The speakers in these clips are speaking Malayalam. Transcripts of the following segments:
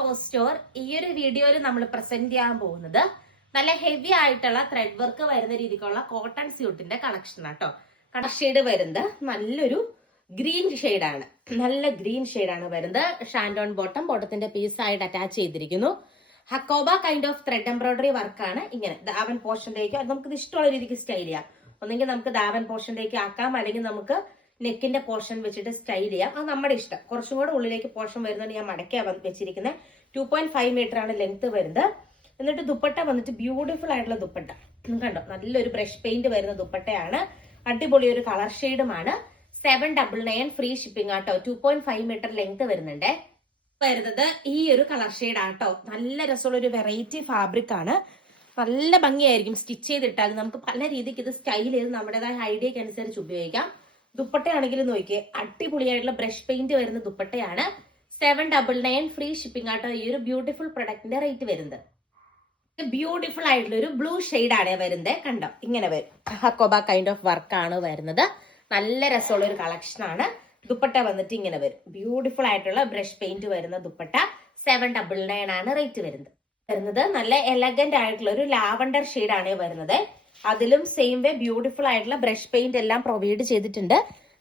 ക്ലോസ് സ്റ്റോർ ഈ ഒരു വീഡിയോയിൽ നമ്മൾ പ്രസന്റ് ചെയ്യാൻ പോകുന്നത് നല്ല ഹെവി ആയിട്ടുള്ള ത്രെഡ് വർക്ക് വരുന്ന രീതിക്കുള്ള കോട്ടൺ സ്യൂട്ടിന്റെ കളക്ഷൻ ആട്ടോ കളർ ഷെയ്ഡ് വരുന്നത് നല്ലൊരു ഗ്രീൻ ആണ്. നല്ല ഗ്രീൻ ആണ് വരുന്നത്. ഷാൻഡോൺ ബോട്ടം ബോട്ടത്തിന്റെ പീസ് ആയിട്ട് അറ്റാച്ച് ചെയ്തിരിക്കുന്നു. Hakoba kind of thread embroidery വർക്കാണ് ഇങ്ങനെ. ദാവൻ പോർഷനിലേക്ക് അത് നമുക്ക് ഇഷ്ടമുള്ള രീതിക്ക് സ്റ്റൈൽ ചെയ്യാം. ഒന്നെങ്കിൽ നമുക്ക് ദാവൻ പോർഷനിലേക്ക് ആക്കാം അല്ലെങ്കിൽ നമുക്ക് നെക്കിന്റെ പോർഷൻ വെച്ചിട്ട് സ്റ്റൈൽ ചെയ്യാം. അത് നമ്മുടെ ഇഷ്ടം. കുറച്ചും കൂടെ ഉള്ളിലേക്ക് പോർഷൻ വരുന്നുണ്ട് ഞാൻ മടക്കിയാ വെച്ചിരിക്കുന്നത് ടു പോയിന്റ് ഫൈവ് മീറ്റർ ആണ് ലെങ്ത് വരുന്നത്. എന്നിട്ട് ദുപ്പട്ട വന്നിട്ട് ബ്യൂട്ടിഫുൾ ആയിട്ടുള്ള ദുപ്പട്ട. കണ്ടോ? നല്ലൊരു ബ്രഷ് പെയിന്റ് വരുന്ന ദുപ്പട്ടയാണ്. അടിപൊളി ഒരു colour ഷെയ്ഡുമാണ് seven double nine free shipping ആട്ടോ. Two point five metre length വരുന്നുണ്ട്. വരുന്നത് ഈ ഒരു കളർ ഷെയ്ഡ് ആട്ടോ നല്ല രസമുള്ള ഒരു വെറൈറ്റി ഫാബ്രിക് ആണ്. നല്ല ഭംഗിയായിരിക്കും. സ്റ്റിച്ച് ചെയ്തിട്ടാൽ നമുക്ക് പല രീതിക്ക് ഇത് സ്റ്റൈൽ ചെയ്ത് നമ്മുടേതായ ഐഡിയക്ക് അനുസരിച്ച് ഉപയോഗിക്കാം. ദുപ്പട്ടയാണെങ്കിലും നോക്കിയേ. അടിപൊളിയായിട്ടുള്ള ബ്രഷ് പെയിന്റ് വരുന്ന ദുപ്പട്ടയാണ്. Seven double nine free shipping ആട്ടോ ഈ ഒരു ബ്യൂട്ടിഫുൾ പ്രൊഡക്റ്റിന്റെ റേറ്റ് വരുന്നത്. ബ്യൂട്ടിഫുൾ ആയിട്ടുള്ള ഒരു ബ്ലൂ ആണ് വരുന്നത് കണ്ടോ? ഇങ്ങനെ വരും. കൈൻഡ് ഓഫ് വർക്ക് ആണ് വരുന്നത്. നല്ല രസമുള്ള ഒരു കളക്ഷൻ ആണ്. ദുപ്പട്ട വന്നിട്ട് ഇങ്ങനെ വരും. ബ്യൂട്ടിഫുൾ ആയിട്ടുള്ള ബ്രഷ് പെയിന്റ് വരുന്ന ദുപ്പട്ട സെവൻ ഡബിൾ നയൻ ആണ് റേറ്റ് വരുന്നത്. വരുന്നത് നല്ല എലഗന്റ് ആയിട്ടുള്ള ഒരു ലാവണ്ടർ ആണ് വരുന്നത്. അതിലും സെയിം വേ ബ്യൂട്ടിഫുൾ ആയിട്ടുള്ള ബ്രഷ് പെയിന്റ് എല്ലാം പ്രൊവൈഡ് ചെയ്തിട്ടുണ്ട്.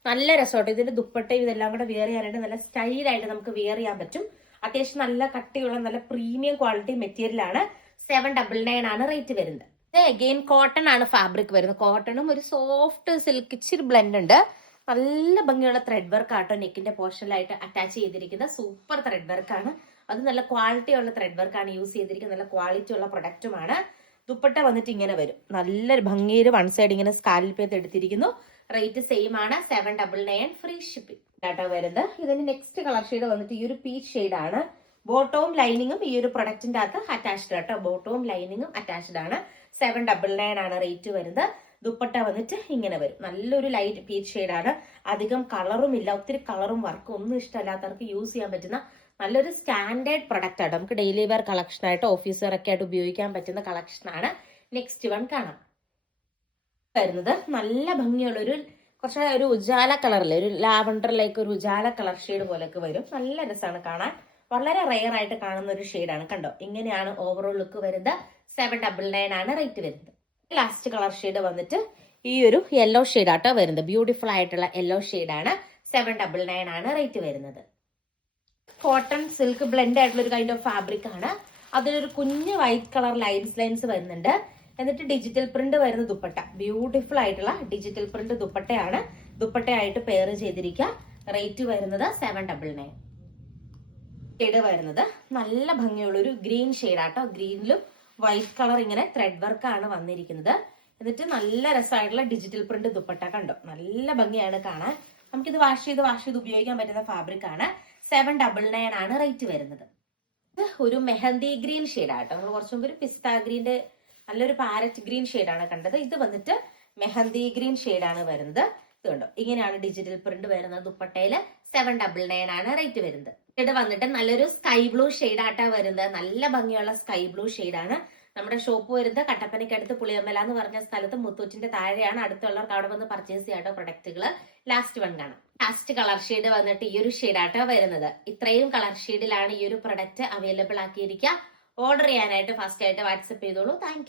നല്ല രസമായിട്ട് ഇതിന്റെ ദുപ്പട്ടയും ഇതെല്ലാം കൂടെ വിയർ ചെയ്യാനായിട്ട് നല്ല സ്റ്റൈലായിട്ട് നമുക്ക് വിയർ ചെയ്യാൻ പറ്റും. അത്യാവശ്യം നല്ല കട്ടിയുള്ള നല്ല പ്രീമിയം ക്വാളിറ്റി മെറ്റീരിയൽ ആണ്. സെവൻ ഡബിൾ നയൻ ആണ് റേറ്റ് വരുന്നത്. അഗെയിൻ കോട്ടൺ ആണ് ഫാബ്രിക് വരുന്നത്. കോട്ടണും ഒരു സോഫ്റ്റ് സിൽക്ക് ഇച്ചിരി ബ്ലെൻഡ് ഉണ്ട്. നല്ല ഭംഗിയുള്ള ത്രെഡ് വർക്ക് ആട്ടോ നെക്കിന്റെ പോർഷനിലായിട്ട് അറ്റാച്ച് ചെയ്തിരിക്കുന്ന സൂപ്പർ ത്രെഡ് വർക്ക് ആണ്. അത് നല്ല ക്വാളിറ്റി ഉള്ള ത്രെഡ് വർക്ക് ആണ് യൂസ് ചെയ്തിരിക്കുന്നത്. നല്ല ക്വാളിറ്റി ഉള്ള പ്രൊഡക്റ്റുമാണ് ദുപ്പട്ട വന്നിട്ട് ഇങ്ങനെ വരും. നല്ല ഭംഗിയിൽ വൺ സൈഡ് ഇങ്ങനെ സ്കാലിൽ പേത്ത് എടുത്തിരിക്കുന്നു. റേറ്റ് സെയിം ആണ്. Seven double nine free shipping data വരുന്നത്. ഇതിന്റെ നെക്സ്റ്റ് കളർ ഷെയ്ഡ് വന്നിട്ട് ഈ ഒരു പീച്ച് ആണ്. ബോട്ടവും ലൈനിങ്ങും ഈ ഒരു പ്രൊഡക്റ്റിന്റെ അകത്ത് അറ്റാച്ച്ഡ് കേട്ടോ ബോട്ടവും ലൈനിങ്ങും അറ്റാച്ച്ഡ് ആണ്. സെവൻ ഡബിൾ നയൻ ആണ് റേറ്റ് വരുന്നത്. ദുപ്പട്ട വന്നിട്ട് ഇങ്ങനെ വരും. നല്ലൊരു ലൈറ്റ് പീച്ച് ആണ്. അധികം കളറും ഇല്ല. ഒത്തിരി കളറും വർക്കും ഒന്നും ഇഷ്ടമല്ലാത്തവർക്ക് യൂസ് ചെയ്യാൻ പറ്റുന്ന നല്ലൊരു സ്റ്റാൻഡേർഡ് പ്രൊഡക്റ്റ് ആണ് നമുക്ക് ഡെയിലി വെയർ കളക്ഷൻ ആയിട്ട് ഓഫീസ് വെയർ ഒക്കെ ആയിട്ട് ഉപയോഗിക്കാൻ പറ്റുന്ന കളക്ഷൻ ആണ് നെക്സ്റ്റ് വൺ കാണാം. വരുന്നത് നല്ല ഭംഗിയുള്ള ഒരു കുറച്ച് ഒരു ഉജാല കളറിലെ ഒരു ലാവണ്ടറിലേക്ക് ഒരു ഉജാല കളർ ഷെയ്ഡ് പോലെയൊക്കെ വരും. നല്ല രസമാണ് കാണാൻ. വളരെ റെയർ ആയിട്ട് കാണുന്ന ഒരു ഷെയ്ഡാണ് കണ്ടോ? ഇങ്ങനെയാണ് ഓവറോൾ ലുക്ക് വരുന്നത്. സെവൻ ഡബിൾ നയൻ ആണ് റേറ്റ് വരുന്നത്. ലാസ്റ്റ് കളർ ഷെയ്ഡ് വന്നിട്ട് ഈ ഒരു യെല്ലോ ഷെയ്ഡ് ആട്ടോ വരുന്നത്. ബ്യൂട്ടിഫുൾ ആയിട്ടുള്ള യെല്ലോ ആണ്. സെവൻ ഡബിൾ നയൻ ആണ് റേറ്റ് വരുന്നത്. കോട്ടൺ സിൽക്ക് ബ്ലെൻഡ് ആയിട്ടുള്ള ഒരു കൈൻഡ് ഓഫ് ഫാബ്രിക് ആണ്. അതിലൊരു കുഞ്ഞ് വൈറ്റ് കളർ ലൈൻസ് ലൈൻസ് വരുന്നുണ്ട്. എന്നിട്ട് ഡിജിറ്റൽ പ്രിന്റ് വരുന്ന ദുപ്പട്ട. ബ്യൂട്ടിഫുൾ ആയിട്ടുള്ള ഡിജിറ്റൽ പ്രിന്റ് ദുപ്പട്ടയാണ്. ദുപ്പട്ടയായിട്ട് പെയർ ചെയ്തിരിക്കുക. റേറ്റ് വരുന്നത് സെവൻ ഡബിൾ നയൻ ഷെയ്ഡ് വരുന്നത് നല്ല ഭംഗിയുള്ള ഒരു ഗ്രീൻ ഷെയ്ഡാട്ടോ ഗ്രീനിലും വൈറ്റ് കളർ ഇങ്ങനെ ത്രെഡ് ആണ് വന്നിരിക്കുന്നത്. എന്നിട്ട് നല്ല രസമായിട്ടുള്ള ഡിജിറ്റൽ പ്രിന്റ് ദുപ്പട്ട കണ്ടോ? നല്ല ഭംഗിയാണ് കാണാൻ. നമുക്കിത് വാഷ് ചെയ്ത് വാഷ് ചെയ്ത് ഉപയോഗിക്കാൻ പറ്റുന്ന ഫാബ്രിക് ആണ്. സെവൻ ഡബിൾ നയൻ ആണ് റേറ്റ് വരുന്നത്. ഇത് ഒരു മെഹന്തി ഗ്രീൻ ഷെയ്ഡാട്ടോ നമ്മൾ കുറച്ചും മുമ്പ് ഒരു പിസ്ത ഗ്രീന്റെ നല്ലൊരു പാരറ്റ് ഗ്രീൻ ഷെയ്ഡാണ് കണ്ടത്. ഇത് വന്നിട്ട് മെഹന്തി ഗ്രീൻ ഷെയ്ഡാണ് വരുന്നത്. ഇതുണ്ടോ ഇങ്ങനെയാണ് ഡിജിറ്റൽ പ്രിന്റ് വരുന്നത് ദുപ്പട്ടയിൽ. സെവൻ ഡബിൾ നയൻ ആണ് റേറ്റ് വരുന്നത്. ഇത് വന്നിട്ട് നല്ലൊരു സ്കൈ ബ്ലൂ ഷെയ്ഡ് ആട്ടാ വരുന്നത്. നല്ല ഭംഗിയുള്ള സ്കൈ ബ്ലൂ ഷെയ്ഡാണ് നമ്മുടെ ഷോപ്പ് വരുന്നത് കട്ടപ്പനയ്ക്കടുത്ത് പുളിയമ്മല എന്ന് പറഞ്ഞ സ്ഥലത്ത് മുത്തൂറ്റിന്റെ താഴെയാണ്. അടുത്തുള്ളവർക്ക് അവിടെ വന്ന് പർച്ചേസ് ചെയ്യാട്ടോ പ്രൊഡക്റ്റുകൾ ലാസ്റ്റ് വൺ കാണാം. ലാസ്റ്റ് കളർ ഷെയ്ഡ് വന്നിട്ട് ഈ ഒരു ഷെയ്ഡാട്ടോ വരുന്നത്. ഇത്രയും കളർ ഷെയ്ഡിലാണ് ഈ ഒരു പ്രൊഡക്റ്റ് അവൈലബിൾ ആക്കിയിരിക്കുക. ഓർഡർ ചെയ്യാനായിട്ട് ഫസ്റ്റ് ആയിട്ട് വാട്സപ്പ് ചെയ്തോളൂ. താങ്ക്